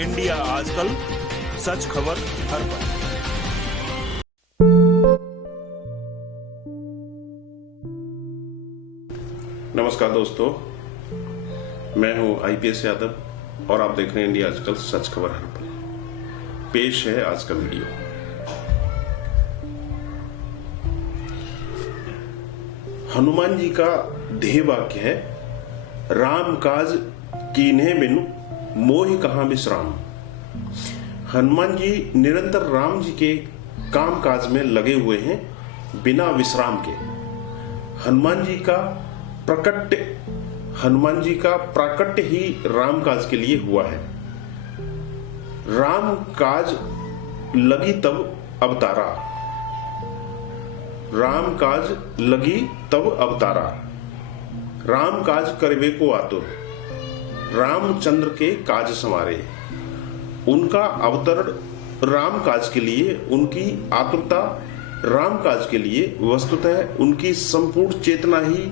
India आजकल, सच खबर हर पल। नमस्कार दोस्तों, मैं हूं आईपीएस यादव और आप देख रहे हैं इंडिया आजकल, सच खबर हर पल। पेश है आज का वीडियो। हनुमान जी का ध्येय वाक्य है, राम काज कीन्हे बिनु मोहि कहां विश्राम। हनुमान जी निरंतर राम जी के काम काज में लगे हुए हैं बिना विश्राम के। हनुमान जी का प्राकट्य ही राम काज के लिए हुआ है। राम काज लगी तब अवतारा, राम काज लगी तब अवतारा। राम काज करवे को आतुर, रामचंद्र के काज संवारे। उनका अवतरण राम काज के लिए, उनकी आतुरता राम काज के लिए, वस्तुतः उनकी संपूर्ण चेतना ही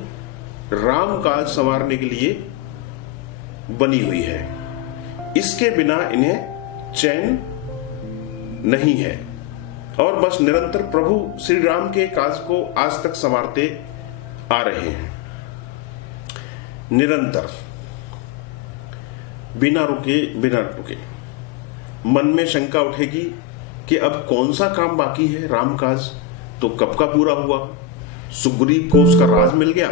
राम काज संवारने के लिए बनी हुई है। इसके बिना इन्हें चैन नहीं है और बस निरंतर प्रभु श्री राम के काज को आज तक संवारते आ रहे हैं। निरंतर, बिना रुके। मन में शंका उठेगी कि अब कौन सा काम बाकी है, राम काज तो कब का पूरा हुआ। सुग्रीव को उसका राज मिल गया,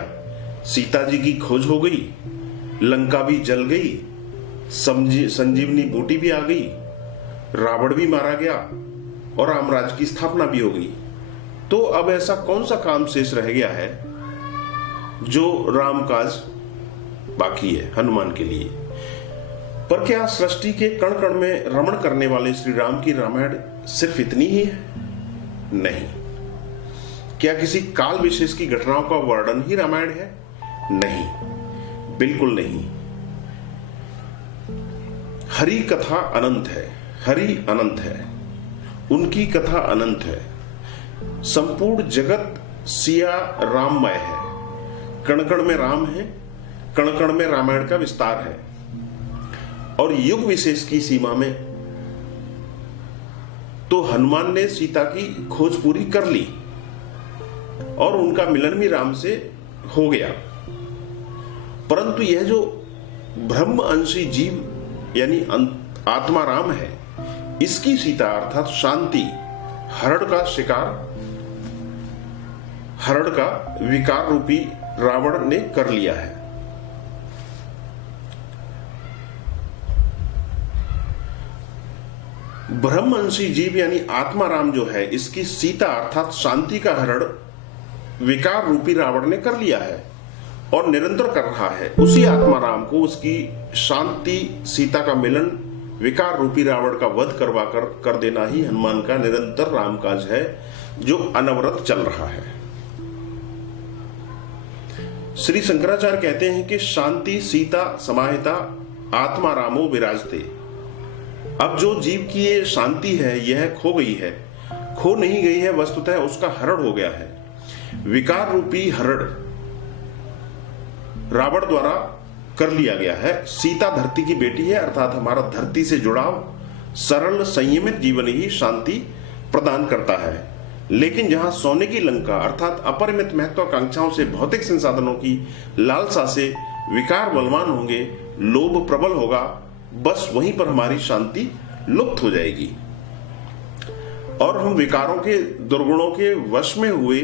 सीता जी की खोज हो गई, लंका भी जल गई, संजीवनी बूटी भी आ गई, रावण भी मारा गया और रामराज की स्थापना भी हो गई। तो अब ऐसा कौन सा काम शेष रह गया है जो राम काज बाकी है हनुमान के लिए। पर क्या सृष्टि के कण कण में रमण करने वाले श्री राम की रामायण सिर्फ इतनी ही है? नहीं। क्या किसी काल विशेष की घटनाओं का वर्णन ही रामायण है? नहीं, बिल्कुल नहीं। हरि कथा अनंत है, हरि अनंत है, उनकी कथा अनंत है। संपूर्ण जगत सिया राममय है। कण कण में राम है, कण कण में रामायण का विस्तार है। और युग विशेष की सीमा में तो हनुमान ने सीता की खोज पूरी कर ली और उनका मिलन भी राम से हो गया। परंतु यह जो ब्रह्म अंशी जीव यानी आत्मा राम है, इसकी सीता अर्थात शांति हरण का शिकार, हरण का विकार रूपी रावण ने कर लिया है। ब्रह्मंशी जीव यानी आत्मा राम जो है, इसकी सीता अर्थात शांति का हरण विकार रूपी रावण ने कर लिया है और निरंतर कर रहा है। उसी आत्मा राम को उसकी शांति सीता का मिलन विकार रूपी रावण का वध करवा कर देना ही हनुमान का निरंतर राम काज है जो अनवरत चल रहा है। श्री शंकराचार्य कहते हैं कि शांति सीता समाहिता आत्मा रामो विराजते। अब जो जीव की ये शांति है, यह खो गई है, खो नहीं गई है, वस्तुतः उसका हरण हो गया है। विकार रूपी हरण रावण द्वारा कर लिया गया है। सीता धरती की बेटी है, अर्थात हमारा धरती से जुड़ाव सरल संयमित जीवन ही शांति प्रदान करता है। लेकिन जहां सोने की लंका अर्थात अपरिमित महत्वाकांक्षाओं से, भौतिक संसाधनों की लालसा से विकार बलवान होंगे, लोभ प्रबल होगा, बस वहीं पर हमारी शांति लुप्त हो जाएगी और हम विकारों के दुर्गुणों के वश में हुए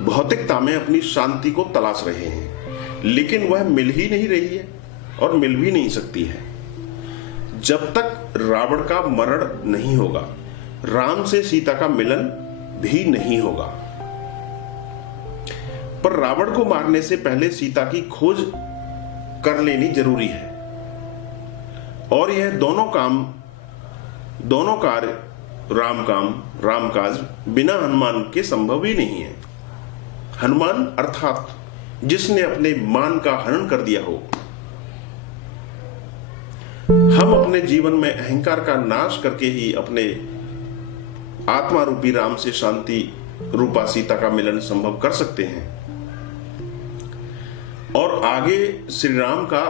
भौतिकता में अपनी शांति को तलाश रहे हैं, लेकिन वह मिल ही नहीं रही है और मिल भी नहीं सकती है जब तक रावण का मरण नहीं होगा, राम से सीता का मिलन भी नहीं होगा। पर रावण को मारने से पहले सीता की खोज कर लेनी जरूरी है और यह दोनों कार्य राम काज बिना हनुमान के संभव ही नहीं है। हनुमान अर्थात जिसने अपने मान का हनन कर दिया हो। हम अपने जीवन में अहंकार का नाश करके ही अपने आत्मा रूपी राम से शांति रूपा सीता का मिलन संभव कर सकते हैं और आगे श्री राम का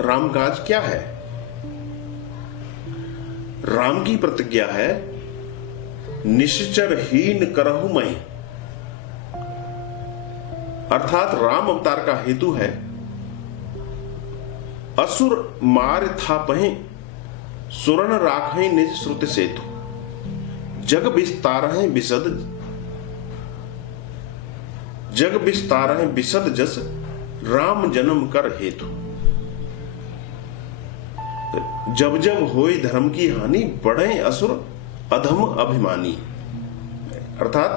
रामकाज क्या है। राम की प्रतिज्ञा है, निश्चर हीन करहु मैं, अर्थात राम अवतार का हेतु है असुर मार थापहि सुरन राखहि निज श्रुति सेतु, जग विस्तारहि बिसद जस राम जन्म कर हेतु। जब जब होई धर्म की हानि बढ़े असुर अधम अभिमानी, अर्थात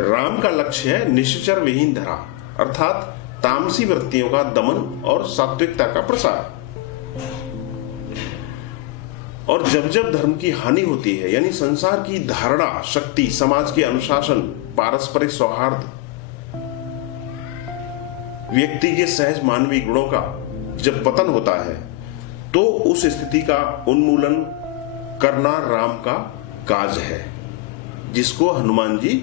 राम का लक्ष्य है निश्चर विहीन धरा, अर्थात तामसी वृत्तियों का दमन और सात्विकता का प्रसार। और जब जब धर्म की हानि होती है, यानी संसार की धारणा शक्ति, समाज के अनुशासन, पारस्परिक सौहार्द, व्यक्ति के सहज मानवीय गुणों का जब पतन होता है, तो उस स्थिति का उन्मूलन करना राम का काज है, जिसको हनुमान जी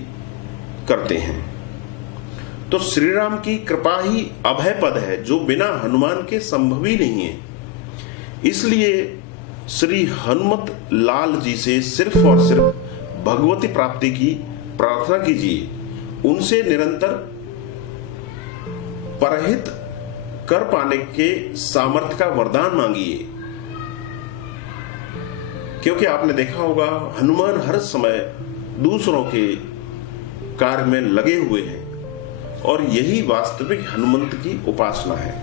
करते हैं। तो श्री राम की कृपा ही अभय पद है, जो बिना हनुमान के संभव ही नहीं है। इसलिए श्री हनुमत लाल जी से सिर्फ और सिर्फ भगवती प्राप्ति की प्रार्थना कीजिए, उनसे निरंतर परहित कर पाने के सामर्थ्य का वरदान मांगिए। क्योंकि आपने देखा होगा हनुमान हर समय दूसरों के कार्य में लगे हुए हैं, और यही वास्तविक हनुमंत की उपासना है।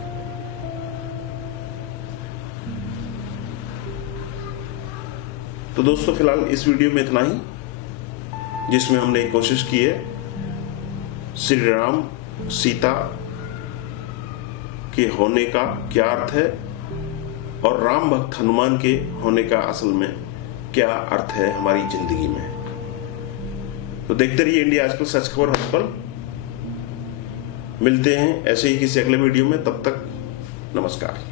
तो दोस्तों, फिलहाल इस वीडियो में इतना ही, जिसमें हमने कोशिश की है श्री राम सीता के होने का क्या अर्थ है, और राम भक्त हनुमान के होने का असल में क्या अर्थ है हमारी जिंदगी में। तो देखते रहिए इंडिया आजकल, सच खबर हर पल। मिलते हैं ऐसे ही किसी अगले वीडियो में, तब तक नमस्कार।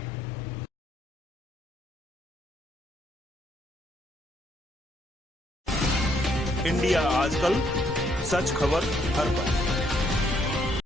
इंडिया आजकल, सच खबर हर पल।